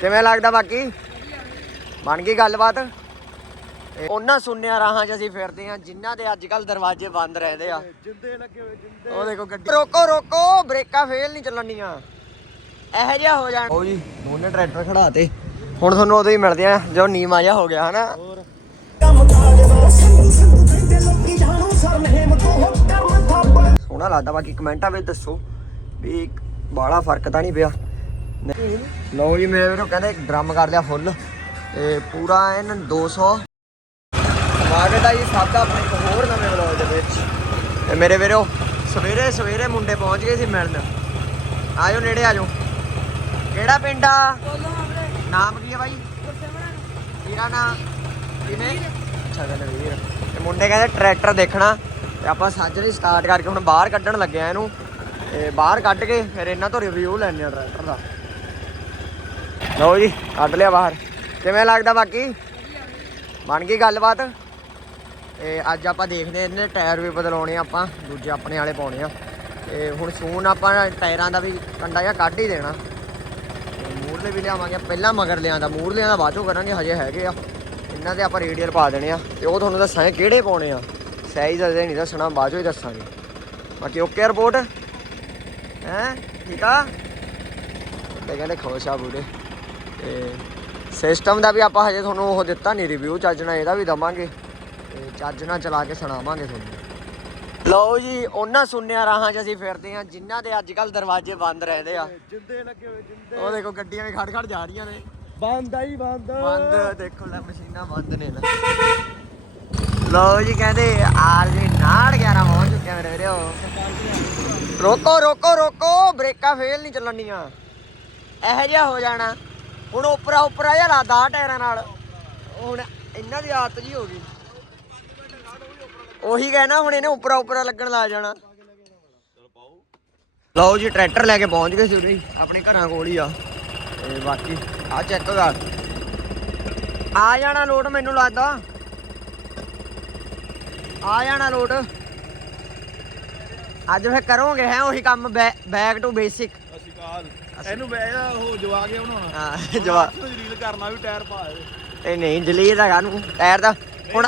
ਕਿਵੇਂ ਲੱਗਦਾ ਬਾਕੀ ਬਣ ਗਈ ਗੱਲਬਾਤ। ਉਹਨਾਂ ਸੁਣਿਆ ਰਾਹਾਂ 'ਚ ਅਸੀਂ ਫਿਰਦੇ ਆ ਜਿਨ੍ਹਾਂ ਦੇ ਅੱਜ ਕੱਲ ਦਰਵਾਜ਼ੇ ਬੰਦ ਰਹਿੰਦੇ ਆ। ਜਿੰਦੇ ਲੱਗੇ ਹੋਏ ਜਿੰਦੇ। ਉਹ ਦੇਖੋ ਗੱਡੀ ਰੋਕੋ ਰੋਕੋ ਬ੍ਰੇਕਾਂ ਫੇਲ ਨਹੀਂ ਚੱਲਣੀਆਂ ਇਹੋ ਜਿਹਾ ਹੋ ਜਾਣਾ। ਉਹ ਜੀ ਦੋਨੇ ਟਰੈਕਟਰ ਖੜਾਤੇ ਹੁਣ ਤੁਹਾਨੂੰ ਉਦੋਂ ਹੀ ਮਿਲਦੇ ਆ ਜੋ ਨੀਮਾ ਜਿਹਾ ਹੋ ਗਿਆ ਹਨਾ। ਸੋਹਣਾ ਲੱਗਦਾ ਬਾਕੀ ਕਮੈਂਟਾਂ ਵਿੱਚ ਦੱਸੋ ਵੀ ਬਾਹਲਾ ਫਰਕ ਤਾਂ ਨਹੀਂ ਪਿਆ। ਲਓ ਜੀ ਮੇਰੇ ਵੀਰੋ ਕਹਿੰਦੇ ਡਰਮ ਕਰ ਲਿਆ ਫੁੱਲ ਤੇ ਪੂਰਾ ਇਹਨਾਂ 200 ਸਵਾਗਤ ਆ ਜੀ ਸਭ ਦਾ ਆਪਣੇ ਇੱਕ ਹੋਰ ਨਵੇਂ ਵਲੌਗ ਦੇ ਵਿੱਚ। ਤੇ ਮੇਰੇ ਵੀਰੋ ਸਵੇਰੇ ਸਵੇਰੇ ਮੁੰਡੇ ਪਹੁੰਚ ਗਏ ਸੀ ਮਿਲਣ। ਆਜੋ ਨੇੜੇ ਆਜੋ। ਕਿਹੜਾ ਪਿੰਡ ਆ? ਨਾਮ ਕੀ ਆ ਬਾਈ? ਤੇਰਾ ਨਾਮ ਕਿਵੇਂ? ਅੱਛਾ ਗੱਲ ਵੀਰ। ਤੇ ਮੁੰਡੇ ਕਹਿੰਦੇ ਟਰੈਕਟਰ ਦੇਖਣਾ ਤੇ ਆਪਾਂ ਸਾਜਰੇ ਸਟਾਰਟ ਕਰਕੇ ਹੁਣ ਬਾਹਰ ਕੱਢਣ ਲੱਗੇ ਆ ਇਹਨੂੰ। ਤੇ ਬਾਹਰ ਕੱਢ ਕੇ ਫਿਰ ਇਹਨਾਂ ਤੋਂ ਰਿਵਿਊ ਲੈਣੇ ਆ ਟਰੈਕਟਰ ਦਾ। ਲਓ ਜੀ ਕੱਢ ਲਿਆ ਬਾਹਰ। ਕਿਵੇਂ ਲੱਗਦਾ ਬਾਕੀ ਬਣ ਗਈ ਗੱਲਬਾਤ। ਤੇ ਅੱਜ ਆਪਾਂ ਦੇਖਦੇ ਇਹਨੇ ਟਾਇਰ ਵੀ ਬਦਲਾਉਣੇ ਆਪਾਂ ਦੂਜੇ ਆਪਣੇ ਵਾਲੇ ਪਾਉਣੇ ਆ। ਤੇ ਹੁਣ ਸੂਨ ਆਪਾਂ ਟਾਇਰਾਂ ਦਾ ਵੀ ਕੰਡਾ ਜਿਹਾ ਕੱਢ ਹੀ ਦੇਣਾ। ਮੂਹਰਲੇ ਵੀ ਲਿਆਵਾਂਗੇ ਪਹਿਲਾਂ ਮਗਰ ਲਿਆਂਦਾ ਮੂਹਰਲਿਆਂ ਦਾ ਬਾਅਦ ਚੋਂ ਕਰਾਂਗੇ ਹਜੇ ਹੈਗੇ ਆ ਇਹਨਾਂ ਦੇ ਆਪਾਂ ਰੇਡੀਅਲ ਪਾ ਦੇਣੇ ਆ। ਤੇ ਉਹ ਤੁਹਾਨੂੰ ਦੱਸਾਂਗੇ ਕਿਹੜੇ ਪਾਉਣੇ ਆ ਸਾਈਜ਼ ਅਜੇ ਨਹੀਂ ਦੱਸਣਾ ਬਾਅਦ ਚੋਂ ਹੀ ਦੱਸਾਂਗੇ। ਬਾਕੀ ਓਕੇ ਰਿਪੋਰਟ ਹੈ ਠੀਕ ਆ। ਤੇ ਕਹਿੰਦੇ ਖੁਸ਼ ਆ ਪੂਰੇ। ਤੇ ਸਿਸਟਮ ਦਾ ਵੀ ਆਪਾਂ ਹਜੇ ਤੁਹਾਨੂੰ ਉਹ ਦਿੱਤਾ ਨਹੀਂ ਰਿਵਿਊ ਚੱਜ ਨਾਲ ਇਹਦਾ ਵੀ ਦੇਵਾਂਗੇ ਤੇ ਚੱਜ ਨਾਲ ਚਲਾ ਕੇ ਸੁਣਾਵਾਂਗੇ ਤੁਹਾਨੂੰ। ਲਓ ਜੀ ਉਹਨਾਂ ਸੁਣਿਆ ਰਾਹਾਂ 'ਚ ਅਸੀਂ ਫਿਰਦੇ ਆ ਜਿਨ੍ਹਾਂ ਦੇ ਅੱਜ ਕੱਲ ਦਰਵਾਜ਼ੇ ਬੰਦ ਰਹਿੰਦੇ ਆ। ਜਿੰਦੇ ਲੱਗੇ ਹੋਏ ਜਿੰਦੇ। ਉਹ ਦੇਖੋ ਗੱਡੀਆਂ ਵੀ ਖੜ ਜਾ ਰਹੀਆਂ ਨੇ। ਬੰਦ ਆਈ ਬੰਦ ਦੇਖੋ ਲੈ ਮਸ਼ੀਨਾਂ ਬੰਦ ਨੇ ਨਾ। ਲਓ ਜੀ ਕਹਿੰਦੇ ਆਰਜੀ 9:11 ਪਹੁੰਚ ਚੁੱਕੇ ਮੇਰੇ ਵੀਰੋ। ਰੋਕੋ ਰੋਕੋ ਰੋਕੋ ਬ੍ਰੇਕਾਂ ਫੇਲ ਨਹੀਂ ਚੱਲਣੀਆਂ ਇਹੋ ਜਿਹਾ ਹੋ ਜਾਣਾ। ਹੁਣ ਉਪਰਾ ਜਿਹਾ ਲਾਦਾ ਟਾਇਰਾਂ ਨਾਲ ਹੁਣ ਇਹਨਾਂ ਦੀ ਆਦਤ ਜੀ ਹੋ ਗਈ। ਉਹੀ ਕਹਿਣਾ ਹੁਣ ਇਹਨੇ ਉਪਰਾ ਲੱਗਣ ਲੱਗ ਜਾਣਾ। ਲਓ ਜੀ ਟਰੈਕਟਰ ਲੈ ਕੇ ਪਹੁੰਚ ਗਏ ਸੀ ਆਪਣੇ ਘਰਾਂ ਕੋਲ ਹੀ ਆ। ਤੇ ਬਾਕੀ ਆ ਚੈੱਕ ਕਰ ਆ ਜਾਣਾ ਲੋਡ ਮੈਨੂੰ ਲੱਗਦਾ ਆ ਜਾਣਾ ਲੋਡ। ਅੱਜ ਫਿਰ ਕਰੋਗੇ ਹੈ ਉਹੀ ਕੰਮ ਬੈਕ ਟੂ ਬੇਸਿਕ। ਇਹਨੂੰ ਉਹ ਜਵਾ ਕੇ ਬਣਾਉਣਾ। ਹਾਂ ਜਵਾ ਜਲੀਲ ਕਰਨਾ ਵੀ ਟਾਇਰ ਪਾ ਇਹ ਨਹੀਂ ਜਲੀਲ ਹੈਗਾ ਨੂੰ ਟਾਇਰ ਦਾ।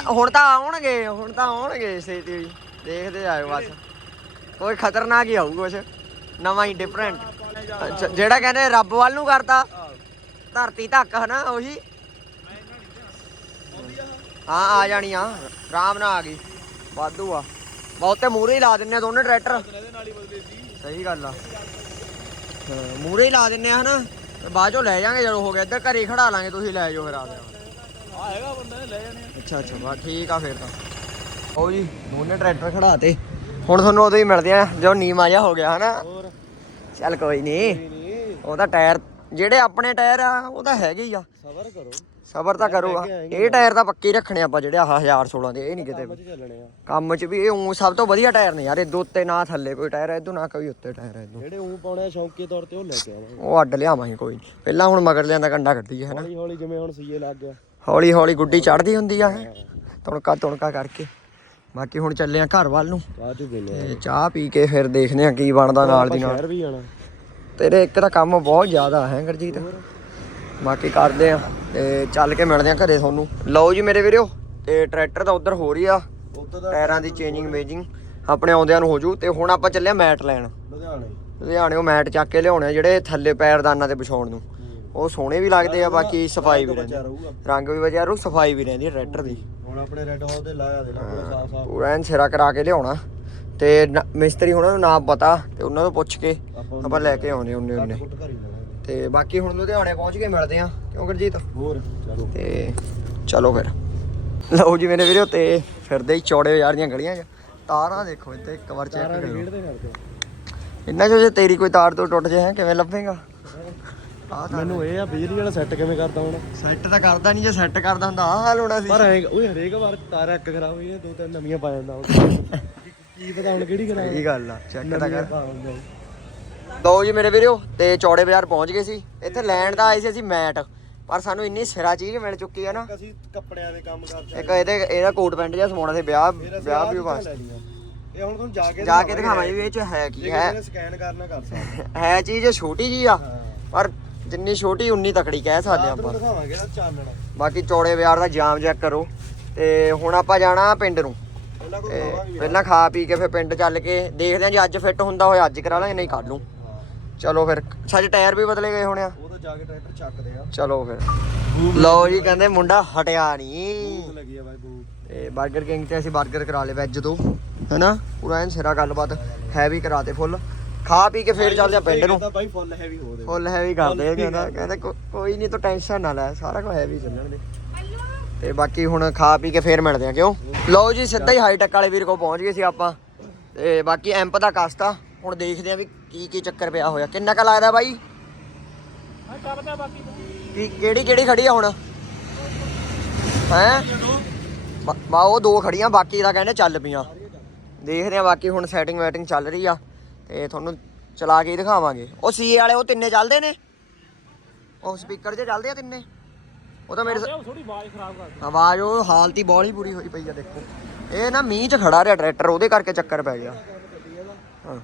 ਹੁਣ ਤਾਂ ਆਉਣਗੇ ਛੇਤੀ ਵੀ ਦੇਖਦੇ ਆਇਓ ਬਸ। ਕੋਈ ਖਤਰਨਾਕ ਹੀ ਆਊ ਕੁਛ ਨਵਾਂ ਹੀ ਡਿਫਰੈਂਟ ਜਿਹੜਾ ਕਹਿੰਦੇ ਰੱਬ ਵੱਲ ਨੂੰ ਕਰਤਾ ਧਰਤੀ ਤੱਕ ਹਨਾ ਉਹੀ। ਹਾਂ ਆ ਜਾਣੀ ਆ ਆਰਾਮ ਨਾਲ ਆ ਗਈ ਵਾਧੂ ਆ। ਬਹੁਤੇ ਮੂਹਰੇ ਹੀ ਲਾ ਦਿੰਨੇ ਆ ਦੋਨੇ ਟਰੈਕਟਰ। ਸਹੀ ਗੱਲ ਆ ਮੂਹਰੇ ਹੀ ਲਾ ਦਿੰਨੇ ਆ ਹਨਾ ਬਾਅਦ ਚੋਂ ਲੈ ਜਾਾਂਗੇ ਜਦੋਂ ਹੋ ਗਿਆ ਇੱਧਰ ਘਰੇ ਖੜਾ ਲਾਂਗੇ ਤੁਸੀਂ ਲੈ ਜਾਓ ਫਿਰ ਆ ਹੈਗਾ ਬੰਦਾ ਨੇ ਲੈ ਜਾਣੇ। ਅੱਛਾ ਬਸ ਠੀਕ ਆ ਫਿਰ ਤਾਂ। ਉਹ ਜੀ ਦੋਨੇ ਟਰੈਕਟਰ ਖੜਾਤੇ ਹੁਣ ਤੁਹਾਨੂੰ ਉਦੋਂ ਹੀ ਮਿਲਦੇ ਆ ਜੋ ਨੀਮਾ ਜਿਹਾ ਹੋ ਗਿਆ ਹਨਾ। ਚੱਲ ਕੋਈ ਨਹੀਂ ਉਹਦਾ ਟਾਇਰ ਜਿਹੜੇ ਆਪਣੇ ਟਾਇਰ ਆ ਉਹ ਤਾਂ ਹੈਗੇ ਹੀ ਆ। ਸਬਰ ਤਾਂ ਕਰੋ ਇਹ ਟਾਇਰ ਤਾਂ ਪੱਕੇ ਰੱਖਣੇ ਆਪਾਂ ਜਿਹੜੇ ਆਹ 1016 ਦੇ। ਇਹ ਨਹੀਂ ਕਿਤੇ ਕੰਮ 'ਚ ਵੀ ਇਹ ਊਂ ਸਭ ਤੋਂ ਵਧੀਆ ਟਾਇਰ ਨੇ ਯਾਰ। ਇਹਦੇ ਉੱਤੇ ਨਾ ਥੱਲੇ ਕੋਈ ਟਾਇਰ ਹੈ ਇਦੋਂ ਨਾ ਕੋਈ ਉੱਤੇ ਟਾਇਰ ਹੈ। ਜਿਹੜੇ ਊਂ ਪਾਉਣੇ ਸ਼ੌਂਕੀ ਤੌਰ ਤੇ ਉਹ ਲੈ ਕੇ ਆਵਾਂਗੇ। ਉਹ ਅੱਡ ਲਿਆਵਾਂਗੇ ਕੋਈ ਨਹੀਂ ਪਹਿਲਾਂ ਹੁਣ ਮਗਰ ਲਿਆਂਦਾ ਕੰਡਾ ਕੱਢੀਏ ਹਨਾ। ਹੌਲੀ ਜਿਵੇਂ ਹੁਣ ਸੀਏ ਲੱਗ ਗਿਆ ਹੌਲੀ ਹੌਲੀ ਗੁੱਡੀ ਚੜ੍ਹਦੀ ਹੁੰਦੀ ਆ ਤੁਣਕਾ ਕਰਕੇ। ਬਾਕੀ ਹੁਣ ਚੱਲੇ ਆ ਘਰ ਵੱਲ ਨੂੰ ਤੇ ਚਾਹ ਪੀ ਕੇ ਫਿਰ ਦੇਖਦੇ ਆ ਕੀ ਬਣਦਾ ਨਾਲ ਦੀ ਨਾਲ। ਤੇਰੇ ਇੱਕ ਤਾਂ ਕੰਮ ਬਹੁਤ ਜ਼ਿਆਦਾ ਹੈ ਗੁਰਜੀਤ। ਬਾਕੀ ਕਰਦੇ ਆ ਤੇ ਚੱਲ ਕੇ ਮਿਲਦੇ ਆ ਘਰੇ ਤੁਹਾਨੂੰ। ਲਓ ਜੀ ਮੇਰੇ ਵੀਰੋ ਤੇ ਟਰੈਕਟਰ ਤਾਂ ਉੱਧਰ ਹੋ ਰਹੀ ਆ ਟਾਇਰਾਂ ਦੀ ਚੇਂਜਿੰਗ ਮੇਜਿੰਗ ਆਪਣੇ ਆਉਂਦਿਆਂ ਨੂੰ ਹੋ ਜੂ। ਤੇ ਹੁਣ ਆਪਾਂ ਚੱਲੇ ਆ ਮੈਟ ਲੈਣ ਲੁਧਿਆਣੇ। ਉਹ ਮੈਟ ਚੱਕ ਕੇ ਲਿਆਉਣੇ ਜਿਹੜੇ ਥੱਲੇ ਪੈਰਦਾਨਾਂ ਤੇ ਵਿਛਾਉਣ ਨੂੰ। ਉਹ ਸੋਹਣੇ ਵੀ ਲੱਗਦੇ ਆ ਬਾਕੀ ਸਫਾਈ ਵੀ ਰਹਿੰਦੀ ਰੰਗ ਵੀ ਵਧੀਆ ਰੂ ਸਫਾਈ ਵੀ ਰਹਿੰਦੀ ਟਰੈਕਟਰ ਦੀ। ਹੁਣ ਆਪਣੇ ਰੈੱਡ ਹਾਲ ਤੇ ਲਾਇਆ ਦੇ ਪੂਰਾ ਐਨ ਸਿਰਾ ਕਰਾ ਕੇ ਲਿਆਉਣਾ। ਤੇ ਮਿਸਤਰੀ ਉਹਨਾਂ ਨੂੰ ਨਾਪ ਪਤਾ ਤੇ ਉਹਨਾਂ ਤੋਂ ਪੁੱਛ ਕੇ ਆਪਾਂ ਲੈ ਕੇ ਆਉਂਦੇ ਉਹਨੇ। ਤੇ ਬਾਕੀ ਹੁਣ ਲੁਧਿਆਣੇ ਪਹੁੰਚ ਕੇ ਮਿਲਦੇ ਆ ਕਿਉਂ ਗੁਰਜੀਤ ਤੇ ਚਲੋ ਫਿਰ। ਲਓ ਜੀ ਮੇਰੇ ਵੀਰੋ ਤੇ ਫਿਰਦੇ ਹੀ ਚੌੜੇ ਬਾਜ਼ਾਰ ਦੀਆਂ ਗਲੀਆਂ 'ਚ ਤਾਰਾਂ ਦੇਖੋ ਇੱਥੇ ਇੱਕ ਵਾਰ ਚੈੱਕ ਕਰੋ ਇਹਨਾਂ 'ਚੋਂ ਜੇ ਤੇਰੀ ਕੋਈ ਤਾਰ ਤੋਂ ਟੁੱਟ ਜਾਏ ਕਿਵੇਂ ਲੱਭੇਗਾ। ਮੈਨੂੰ ਇਹ ਆ ਬਿਜਲੀ ਵਾਲਾ ਸੈੱਟ ਕਿਵੇਂ ਕਰਦਾ ਹੁਣ। ਸੈੱਟ ਤਾਂ ਕਰਦਾ ਨਹੀਂ ਜੇ ਸੈੱਟ ਕਰਦਾ ਹੁੰਦਾ ਆਹ ਹਾਲ ਹੋਣਾ ਸੀ। ਪਰ ਓਏ ਹਰੇਕ ਵਾਰ ਤਾਰਾਂ ਇੱਕ ਖਰਾਬ ਹੋਈ ਦੋ ਤਿੰਨ ਨਵੀਆਂ ਪਾ ਜਾਂਦਾ ਕੀ ਪਤਾ ਹੁਣ ਕਿਹੜੀ ਕਰਾਂ। ਸਹੀ ਗੱਲ ਆ ਚੈੱਕ ਤਾਂ ਕਰ। ਲਓ ਜੀ ਮੇਰੇ ਵੀਰੋ ਤੇ ਚੌੜੇ ਬਾਜ਼ਾਰ ਪਹੁੰਚ ਗਏ ਸੀ। ਇੱਥੇ ਲੈਣ ਦਾ ਆਏ ਸੀ ਅਸੀਂ ਮੈਟ ਪਰ ਸਾਨੂੰ ਇੰਨੀ ਸਿਰਾ ਚੀਜ਼ ਮਿਲ ਚੁੱਕੀ ਆ ਨਾ। ਅਸੀਂ ਕੱਪੜਿਆਂ ਦੇ ਕੰਮ ਕਰਦੇ ਇੱਕ ਇਹਦਾ ਕੋਟ ਪੈਂਟ ਜਿਹਾ ਸਮਾਉਣਾ ਸੀ ਵਿਆਹ ਵੀ ਬਸ। ਇਹ ਹੁਣ ਤੁਹਾਨੂੰ ਜਾ ਕੇ ਦਿਖਾਵਾਂਗੇ ਵੀ ਇਹ 'ਚ ਹੈ ਕੀ ਹੈ। ਸਕੈਨ ਕਰਨਾ ਕਰ ਸਕਦਾ ਹੈ ਚੀਜ਼ ਛੋਟੀ ਜੀ ਆ ਪਰ ਜਿੰਨੀ ਛੋਟੀ ਉਨੀ ਤਕੜੀ ਕਹਿ ਸਕਦੇ ਆਪਾਂ। ਦਿਖਾਵਾਂਗੇ ਨਾ ਚਾਨਣਾ। ਬਾਕੀ ਚੌੜੇ ਬਾਜ਼ਾਰ ਦਾ ਜਾਮ ਚੈੱਕ ਕਰੋ। ਤੇ ਹੁਣ ਆਪਾਂ ਜਾਣਾ ਪਿੰਡ ਨੂੰ। ਪਹਿਲਾਂ ਖਾ ਪੀ ਕੇ ਫਿਰ ਪਿੰਡ ਚੱਲ ਕੇ ਦੇਖਦੇ ਆਂ ਜੇ ਅੱਜ ਫਿੱਟ ਹੁੰਦਾ ਹੋਇਆ ਅੱਜ ਕਰਾ ਲਾਂਗੇ, ਨਹੀਂ ਕੱਲ ਨੂੰ। ਚਲੋ ਫਿਰ ਸੱਚ ਟਾਇਰ ਵੀ ਬਦਲੇ ਗਏ ਹੋਣੇ ਆ। ਉਹ ਤਾਂ ਜਾ ਕੇ ਟਰੈਕਟਰ ਚੱਕਦੇ ਆ। ਚਲੋ ਫਿਰ ਲਓ ਜੀ, ਕਹਿੰਦੇ ਮੁੰਡਾ ਹਟਿਆ ਨਹੀਂ। ਲੱਗੀ ਆ ਬਾਈ ਬੂਕ। ਤੇ 버ਗਰ ਕਿੰਗ ਤੇ ਅਸੀਂ 버ਗਰ ਕਰਾ ਲਏ ਵੈਜ ਤੋਂ, ਹੈਨਾ ਪੂਰਾ ਐਨ ਸਿਰਾ ਗੱਲਬਾਤ ਹੈਵੀ ਕਰਾਤੇ ਫੁੱਲ। ਖਾ ਪੀ ਕੇ ਫੇਰ ਚੱਲਦੇ ਆ ਪਿੰਡ ਨੂੰ। ਬਾਈ ਫੁੱਲ ਹੈਵੀ ਹੋ ਦੇ। ਫੁੱਲ ਹੈਵੀ ਕਰਦੇ ਕਹਿੰਦਾ ਕੋਈ ਨਹੀਂ ਤੂੰ ਟੈਨਸ਼ਨ ਨਾ ਲੈ, ਸਾਰਾ ਕੁਝ ਹੈਵੀ ਚੱਲਣ ਦੇ। ਤੇ ਬਾਕੀ ਹੁਣ ਖਾ ਪੀ ਕੇ ਫੇਰ ਮਿਲਦੇ ਆ। ਕਿਉਂ ਲਓ ਜੀ, ਸਿੱਧਾ ਹੀ ਹਾਈਟੈਕ ਵਾਲੇ ਵੀਰ ਕੋਲ ਪਹੁੰਚ ਗਏ ਸੀ ਆਪਾਂ। ਤੇ ਬਾਕੀ ਐਂਪ ਦਾ ਕਸਤਾ ਹੁਣ ਦੇਖਦੇ ਆ ਵੀ ਕੀ ਚੱਕਰ ਪਿਆ ਹੋਇਆ। ਕਿੰਨਾ ਕੁ ਲੱਗਦਾ ਬਾਈ? ਕੀ ਕਿਹੜੀ ਖੜੀ ਆ ਹੁਣ ਹੈ? ਉਹ ਦੋ ਖੜੀਆਂ, ਬਾਕੀ ਦਾ ਕਹਿੰਦੇ ਚੱਲ ਪਈਆਂ। ਦੇਖਦੇ ਆ ਬਾਕੀ ਹੁਣ ਸੈਟਿੰਗ ਵੈਟਿੰਗ ਚੱਲ ਰਹੀ ਆ ਤੇ ਤੁਹਾਨੂੰ ਚਲਾ ਕੇ ਦਿਖਾਵਾਂਗੇ। ਉਹ ਸੀਏ ਵਾਲੇ ਉਹ ਤਿੰਨੇ ਚੱਲਦੇ ਨੇ, ਉਹ ਸਪੀਕਰ 'ਚ ਚੱਲਦੇ ਆ ਤਿੰਨੇ। ਉਹ ਤਾਂ ਮੇਰੇ ਥੋੜੀ ਆਵਾਜ਼ ਖਰਾਬ ਕਰ ਆਵਾਜ਼ ਉਹ ਹਾਲਤ ਹੀ ਬਹੁਤ ਹੀ ਬੁਰੀ ਹੋਈ ਪਈ ਆ। ਦੇਖੋ ਇਹ ਨਾ ਮੀਂਹ 'ਚ ਖੜਾ ਰਿਹਾ ਟਰੈਕਟਰ, ਉਹਦੇ ਕਰਕੇ ਚੱਕਰ ਪੈ ਗਿਆ। ਹਾਂ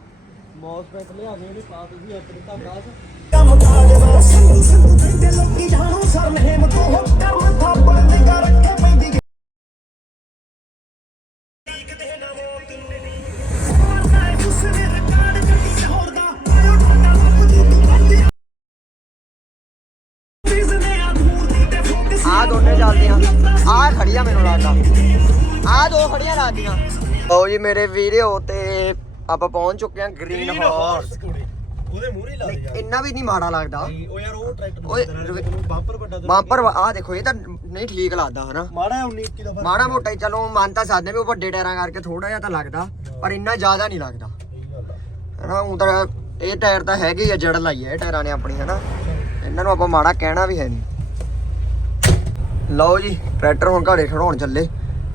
ਮੌਸ ਪੈਕ ਲਿਆ ਦੇ ਉਹਨੇ ਪਾ ਤੁਸੀਂ ਆਪਣੇ ਤਾਂ ਗਾਸ ਕੰਮ ਕਾਜ ਦਾ ਸੰਧੂ ਕਹਿੰਦੇ ਲੋਕੀ ਜਾਣੋ ਸਰ ਮਹਿਮ ਤੋਂ ਹੋ ਕਰਮ ਥਾਪੜ ਨਿਗਾ ਰੱਖੇ ਪੈਂਦੀ ਦੇਖਦੇ ਨਾ ਮੌਤ ਨੂੰ ਮਾਰਦਾ ਉਸਨੇ ਰਿਕਾਰਡ ਕੱਢੀ ਹੋਰ ਦਾ ਟੋਟਾ ਲੱਭਦੀ ਤੂੰ ਬੰਦੀ ਬਿਜ਼ਨੇ ਆ ਮੂਰਤੀ ਤੇ ਫੋਕਸ ਆਹ ਦੋਨੇ ਚੱਲਦੀਆਂ, ਆਹ ਖੜੀਆਂ ਮੈਨੂੰ ਲੱਗਦਾ, ਆਹ ਦੋ ਖੜੀਆਂ ਲੱਗਦੀਆਂ। ਲਓ ਜੀ ਮੇਰੇ ਵੀਡੀਓ ਤੇ ਆਪਾਂ ਪਹੁੰਚ ਚੁੱਕੇ ਹਾਂ ਗ੍ਰੀਨ ਹਾਰਸ। ਉਹਦੇ ਮੂਹਰੇ ਲਾ ਦੇ ਯਾਰ। ਇੰਨਾ ਵੀ ਨਹੀਂ ਮਾੜਾ ਲੱਗਦਾ। ਉਹ ਯਾਰ ਉਹ ਟਰੈਕਟਰ ਓਏ ਬੰਪਰ ਵੱਡਾ ਬੰਪਰ ਆਹ ਦੇਖੋ, ਇਹ ਤਾਂ ਨਹੀਂ ਠੀਕ ਲੱਗਦਾ ਹਨਾ। ਮਾੜਾ 19 21 ਦਾ ਫਰਕ। ਮਾੜਾ ਮੋਟਾ ਹੀ ਚਲੋ ਮੰਨ ਤਾਂ ਸਕਦੇ ਵੀ ਉਹ ਵੱਡੇ ਟਾਇਰਾਂ ਕਰਕੇ ਥੋੜਾ ਜਿਹਾ ਤਾਂ ਲੱਗਦਾ, ਪਰ ਇੰਨਾ ਜ਼ਿਆਦਾ ਨਹੀਂ ਲੱਗਦਾ ਹਨਾ। ਉਹ ਤਾਂ ਇਹ ਟਾਇਰ ਤਾਂ ਹੈਗੇ ਹੀ ਆ, ਜੜ ਲਾਈ ਹੈ ਇਹ ਟਾਇਰਾਂ ਨੇ ਆਪਣੀ ਹਨਾ। ਇਹਨਾਂ ਨੂੰ ਆਪਾਂ ਮਾੜਾ ਕਹਿਣਾ ਵੀ ਹੈ ਨਹੀਂ। ਲਓ ਜੀ ਟਰੈਕਟਰ ਹੁਣ ਘਰੇ ਖੜਾਉਣ ਚੱਲੇ।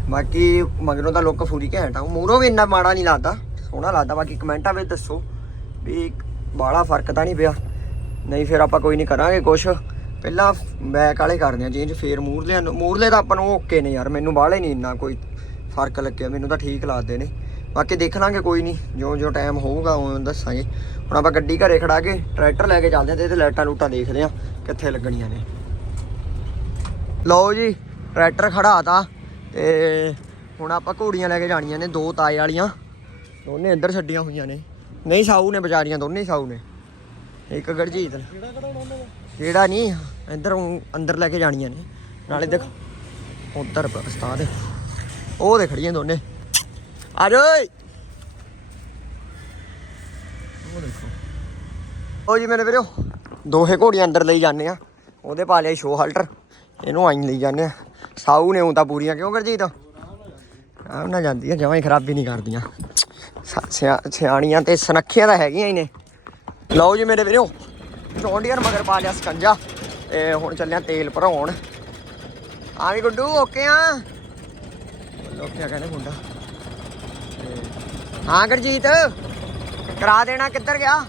ਬਾਕੀ ਮਗਰੋਂ ਤਾਂ ਲੁੱਕ ਪੂਰੀ ਘੈਂਟ ਆ, ਮੂਹਰੋਂ ਵੀ ਇੰਨਾ ਮਾੜਾ ਨਹੀਂ ਲੱਗਦਾ, ਸੋਹਣਾ ਲੱਗਦਾ। ਬਾਕੀ ਕਮੈਂਟਾਂ ਵਿੱਚ ਦੱਸੋ ਵੀ ਬਾਹਲਾ ਫਰਕ ਤਾਂ ਨਹੀਂ ਪਿਆ, ਨਹੀਂ ਫਿਰ ਆਪਾਂ ਕੋਈ ਨਹੀਂ ਕਰਾਂਗੇ ਕੁਛ। ਪਹਿਲਾਂ ਬੈਕ ਵਾਲੇ ਕਰਦੇ ਆ ਚੇਂਜ, ਫੇਰ ਮੂਰਲੇ ਤਾਂ ਆਪਾਂ ਨੂੰ ਓਕੇ ਨੇ ਯਾਰ। ਮੈਨੂੰ ਬਾਹਲੇ ਨਹੀਂ ਇੰਨਾ ਕੋਈ ਫਰਕ ਲੱਗਿਆ, ਮੈਨੂੰ ਤਾਂ ਠੀਕ ਲੱਗਦੇ ਨੇ। ਬਾਕੀ ਦੇਖ ਲਾਂਗੇ ਕੋਈ ਨਹੀਂ, ਜੋ ਟਾਈਮ ਹੋਊਗਾ ਉਹ ਦੱਸਾਂਗੇ। ਹੁਣ ਆਪਾਂ ਗੱਡੀ ਘਰੇ ਖੜਾ ਕੇ ਟਰੈਕਟਰ ਲੈ ਕੇ ਚੱਲਦੇ ਹਾਂ ਤੇ ਇਹਦੇ ਲਾਈਟਾਂ ਲੂਟਾਂ ਦੇਖਦੇ ਹਾਂ ਕਿੱਥੇ ਲੱਗਣੀਆਂ ਨੇ। ਲਓ ਜੀ ਟਰੈਕਟਰ ਖੜਾ ਤਾ ਤੇ ਹੁਣ ਆਪਾਂ ਘੋੜੀਆਂ ਲੈ ਕੇ ਜਾਣੀਆਂ ਨੇ, ਦੋ ਤਾਏ ਵਾਲੀਆਂ, ਦੋਨੇ ਇੱਧਰ ਛੱਡੀਆਂ ਹੋਈਆਂ ਨੇ। ਨਹੀਂ ਸਾਊ ਨੇ ਵਿਚਾਰੀਆਂ, ਦੋਨੇ ਹੀ ਸਾਊ ਨੇ। ਇੱਕ ਗਰਜੀਤ ਜਿਹੜਾ ਨਹੀਂ ਇੱਧਰ ਅੰਦਰ ਲੈ ਕੇ ਜਾਣੀਆਂ ਨੇ। ਨਾਲੇ ਦੇਖ ਉੱਧਰ ਉਸਤਾਦ ਉਹ ਦੇ ਖੜੀਆਂ ਦੋਨੇ। ਆ ਜਾਓ ਉਹ ਦੇਖੋ। ਉਹ ਜੀ ਮੇਰੇ ਵੀਰੋ ਦੋਹੇ ਘੋੜੀਆਂ ਅੰਦਰ ਲਈ ਜਾਂਦੇ ਆ। ਉਹਦੇ ਪਾ ਲਿਆ ਸ਼ੋ ਹਾਲਟਰ, ਇਹਨੂੰ ਆਈ ਲਈ ਜਾਂਦੇ ਆ। ਸਾਊ ਨੇ ਉਹ ਤਾਂ ਪੂਰੀਆਂ ਕਿਉਂ ਗਰਜੀਤ ਆਰਾਮ ਨਾਲ ਜਾਂਦੀਆਂ, ਜਮਾਂ ਹੀ ਖਰਾਬੀ ਨਹੀਂ ਕਰਦੀਆਂ। ਸਿਆਣੀਆਂ ਤੇ ਸੁਨੱਖੀਆਂ ਤਾਂ ਹੈਗੀਆਂ ਹੀ ਨੇ। ਲਓ ਜੀ ਮੇਰੇ ਵੀਰੋ ਚੌਂਡੀਅਰ ਮਗਰ ਪਾ ਲਿਆ ਸਕੰਜਾ ਤੇ ਹੁਣ ਚੱਲਿਆ ਤੇਲ ਭਰਾਉਣ। ਆ ਵੀ ਗੁੱਡੂ ਓਕੇ ਆ? ਓਕੇ ਕਹਿੰਦੇ ਮੁੰਡਾ। ਹਾਂ ਗਰਜੀਤ ਕਰਾ ਦੇਣਾ, ਕਿੱਧਰ ਗਿਆ?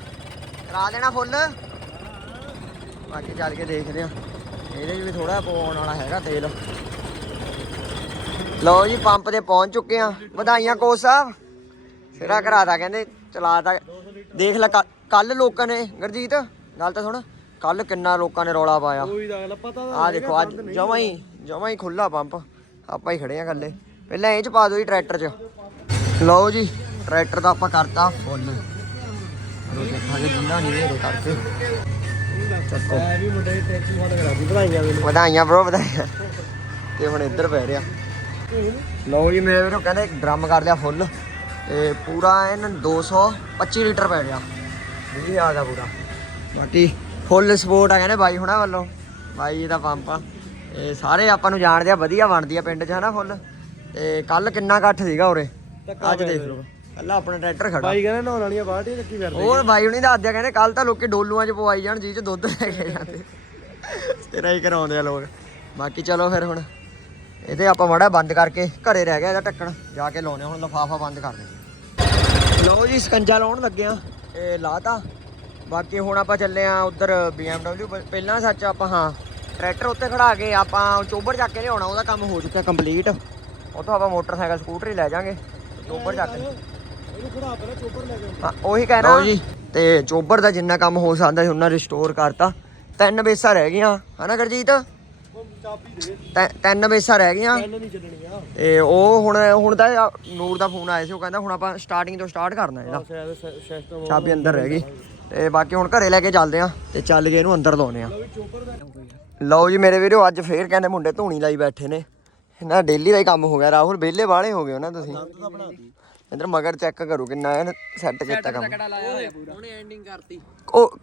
ਕਰਾ ਦੇਣਾ ਫੁੱਲ। ਬਾਕੀ ਚੱਲ ਕੇ ਦੇਖਦੇ ਆ, ਇਹਦੇ 'ਚ ਵੀ ਥੋੜਾ ਪਵਾਉਣ ਵਾਲਾ ਹੈਗਾ ਤੇਲ। ਲਓ ਜੀ ਪੰਪ ਤੇ ਪਹੁੰਚ ਚੁੱਕੇ ਆ। ਵਧਾਈਆਂ ਕੋਚ ਸਾਹਿਬ, ਸਿਰਾ ਕਰਾਤਾ ਕਹਿੰਦੇ, ਚਲਾਤਾ। ਦੇਖ ਲੈ ਕੱਲ ਲੋਕਾਂ ਨੇ ਗਰਜੀਤ ਗੱਲ ਤਾਂ ਸੁਣ, ਕੱਲ ਕਿੰਨਾ ਲੋਕਾਂ ਨੇ ਰੌਲਾ ਪਾਇਆ। ਆਹ ਦੇਖੋ ਅੱਜ ਜਮਾਂ ਹੀ ਖੁੱਲਾ ਪੰਪ, ਆਪਾਂ ਹੀ ਖੜੇ ਆ ਇਕੱਲੇ। ਪਹਿਲਾਂ ਇਹ 'ਚ ਪਾ ਦਿਓ ਜੀ ਟਰੈਕਟਰ 'ਚ। ਲਓ ਜੀ ਟਰੈਕਟਰ ਦਾ ਆਪਾਂ ਕਰਤਾ ਫੁੱਲ। ਦੇਖਾਂਗੇ ਜਿੰਨਾ ਨਹੀਂ ਇਹਦੇ ਕਰਕੇ। ਚੱਕੋ ਵਧਾਈਆਂ ਬ్రో, ਵਧਾਈਆਂ। ਤੇ ਹੁਣ ਇੱਧਰ ਪੈ ਰਿਹਾ। ਲਓ ਜੀ ਮੇਰੇ ਵੀਰੋ ਕਹਿੰਦੇ ਡਰਮ ਕਰ ਲਿਆ ਫੁੱਲ ਤੇ ਪੂਰਾ ਇਹਨ 225 ਲੀਟਰ ਪੈ ਗਿਆ। ਇਹ ਆ ਗਿਆ ਪੂਰਾ। ਬਾਕੀ ਫੁੱਲ ਸਪੋਰਟ ਆ ਕਹਿੰਦੇ ਬਾਈ ਹੁਣਾਂ ਵੱਲੋਂ। ਬਾਈ ਦਾ ਪੰਪ ਆ, ਇਹ ਸਾਰੇ ਆਪਾਂ ਨੂੰ ਜਾਣਦੇ ਆ, ਵਧੀਆ ਬਣਦੀ ਆ ਪਿੰਡ 'ਚ ਹਨਾ ਫੁੱਲ। ਤੇ ਕੱਲ ਕਿੰਨਾ ਇਕੱਠ ਸੀਗਾ ਉਰੇ, ਅੱਜ ਦੇਖ ਲਓ ਕੱਲਾ ਆਪਣਾ ਟਰੈਕਟਰ ਖੜਾ। ਬਾਈ ਕਹਿੰਦੇ ਨਹਾਉਣ ਵਾਲੀਆਂ ਬਾਲਟੀਆਂ ਚੱਕੀ ਫਿਰਦੇ। ਉਹ ਬਾਈ ਹੁਣੀ ਦੱਸਦੇ ਕਹਿੰਦੇ ਕੱਲ ਤਾਂ ਲੋਕੀ ਡੋਲੂਆਂ 'ਚ ਪਵਾਈ ਜਾਣ ਜੀ 'ਚ ਦੁੱਧ ਲੈ ਕੇ ਜਾਂਦੇ, ਤੇਰਾ ਹੀ ਕਰਾਉਂਦੇ ਆ ਲੋਕ। ਬਾਕੀ ਚਲੋ ਫਿਰ ਹੁਣ ਇਹਦੇ ਆਪਾਂ ਮਾੜਾ ਬੰਦ ਕਰਕੇ, ਘਰੇ ਰਹਿ ਗਿਆ ਇਹਦਾ ਢੱਕਣ, ਜਾ ਕੇ ਲਾਉਣੇ ਹੁਣ ਲਿਫਾਫਾ ਬੰਦ ਕਰ ਦੇ। ਲਓ ਜੀ ਸਕੰਜਾ ਲਾਉਣ ਲੱਗੇ ਆ, ਇਹ ਲਾਤਾ। ਬਾਕੀ ਹੁਣ ਆਪਾਂ ਚੱਲੇ ਆ ਉੱਧਰ BMW। ਪਹਿਲਾਂ ਸੱਚ ਆਪਾਂ ਹਾਂ ਟਰੈਕਟਰ ਉੱਤੇ ਖੜਾ ਕੇ ਆਪਾਂ ਚੋਬਰ ਚੱਕ ਕੇ ਲਿਆਉਣਾ, ਉਹਦਾ ਕੰਮ ਹੋ ਚੁੱਕਿਆ ਕੰਪਲੀਟ। ਉੱਥੋਂ ਆਪਾਂ ਮੋਟਰਸਾਈਕਲ ਸਕੂਟਰੀ ਲੈ ਜਾਾਂਗੇ ਚੋਬਰ ਚੱਕ ਕੇ। ਹਾਂ ਉਹੀ ਕਹਿਣਾ ਜੀ। ਤੇ ਚੋਬਰ ਦਾ ਜਿੰਨਾ ਕੰਮ ਹੋ ਸਕਦਾ ਸੀ ਉਹਨਾਂ ਰਿਸਟੋਰ ਕਰਤਾ 3 ਬੇਸਾਂ ਰਹਿ ਗਈਆਂ ਹਨਾ ਗੁਰਜੀਤ? ਚਾਬੀ ਦੇ 3 ਬੇਸਾਂ ਰਹਿ ਗਈਆਂ ਤੈਨੂੰ ਨਹੀਂ ਚੱਲਣੀਆਂ। ਤੇ ਉਹ ਹੁਣ ਤਾਂ ਨੂਰ ਦਾ ਫੋਨ ਆਇਆ ਸੀ, ਉਹ ਕਹਿੰਦਾ ਹੁਣ ਆਪਾਂ ਸਟਾਰਟਿੰਗ ਤੋਂ ਸਟਾਰਟ ਕਰਨਾ ਇਹਦਾ। ਸ਼ਾਇਦ ਸਿਸਟਮ ਚਾਬੀ ਅੰਦਰ ਰਹਿ ਗਈ ਤੇ ਬਾਕੀ ਹੁਣ ਘਰੇ ਲੈ ਕੇ ਚੱਲਦੇ ਆ ਤੇ ਚੱਲ ਕੇ ਇਹਨੂੰ ਅੰਦਰ ਲਾਉਨੇ ਆ। ਲਓ ਜੀ ਮੇਰੇ ਵੀਰੋ, ਅੱਜ ਫੇਰ ਕਹਿੰਦੇ ਮੁੰਡੇ ਧੂਣੀ ਲਾਈ ਬੈਠੇ ਨੇ। ਇਹਨਾਂ ਡੇਲੀ ਦਾ ਹੀ ਕੰਮ ਹੋ ਗਿਆ। ਰਾਹੁਲ ਵਿਹਲੇ ਵਾਲੇ ਹੋ ਗਏ ਹੋ ਨਾ ਤੁਸੀਂ। ਇੱਧਰ ਮਗਰ ਚੈੱਕ ਕਰੋ ਕਿੰਨਾ ਇਹਨੇ ਸੈੱਟ ਕੀਤਾ ਕੰਮ। ਉਹਨੇ ਐਂਡਿੰਗ ਕਰਤੀ।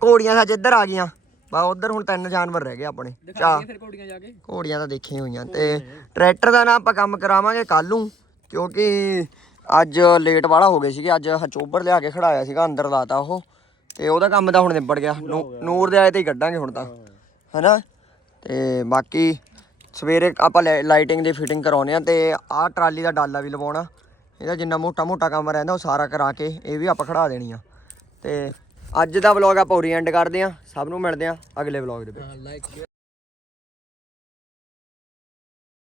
ਘੋੜੀਆਂ ਸੱਚ ਇੱਧਰ ਆ ਗਈਆਂ ਬਾ। ਉਧਰ ਹੁਣ 3 ਜਾਨਵਰ ਰਹਿ ਗਏ ਆਪਣੇ। ਫਿਰ ਘੋੜੀਆਂ ਜਾ ਕੇ ਘੋੜੀਆਂ ਤਾਂ ਦੇਖੀਆਂ ਹੋਈਆਂ ਤੇ ਟਰੈਕਟਰ ਦਾ ਨਾ ਆਪਾਂ ਕੰਮ ਕਰਾਵਾਂਗੇ ਕੱਲ ਨੂੰ, ਕਿਉਂਕਿ ਅੱਜ ਲੇਟ ਵਾਲਾ ਹੋ ਗਏ ਸੀਗੇ। ਅੱਜ ਚੋਬਰ ਲਿਆ ਕੇ ਖੜਾਇਆ ਸੀਗਾ, ਅੰਦਰ ਲਾਤਾ ਉਹ, ਤੇ ਉਹਦਾ ਕੰਮ ਤਾਂ ਹੁਣ ਨਿਬੜ ਗਿਆ। ਨੂਰ ਦੇ ਆਏ ਤੇ ਹੀ ਕੱਢਾਂਗੇ ਹੁਣ ਤਾਂ ਹਨਾ। ਤੇ ਬਾਕੀ ਸਵੇਰੇ ਆਪਾਂ ਲਾਈਟਿੰਗ ਦੀ ਫਿਟਿੰਗ ਕਰਾਉਣੇ ਆ ਤੇ ਆਹ ਟਰਾਲੀ ਦਾ ਡਾਲਾ ਵੀ ਲਵਾਉਣਾ। ਇਹਦਾ ਜਿੰਨਾ ਮੋਟਾ ਕੰਮ ਰਹਿੰਦਾ ਉਹ ਸਾਰਾ ਕਰਾ ਕੇ ਇਹ ਵੀ ਆਪਾਂ ਖੜਾ ਦੇਣੀ ਆ। ਤੇ ਅੱਜ ਦਾ ਵਲੌਗ ਆਪਾਂ ਉਰੀ ਐਂਡ ਕਰਦੇ ਆ। ਸਭ ਨੂੰ ਮਿਲਦੇ ਆ ਅਗਲੇ ਵਲੌਗ ਦੇ ਵਿੱਚ।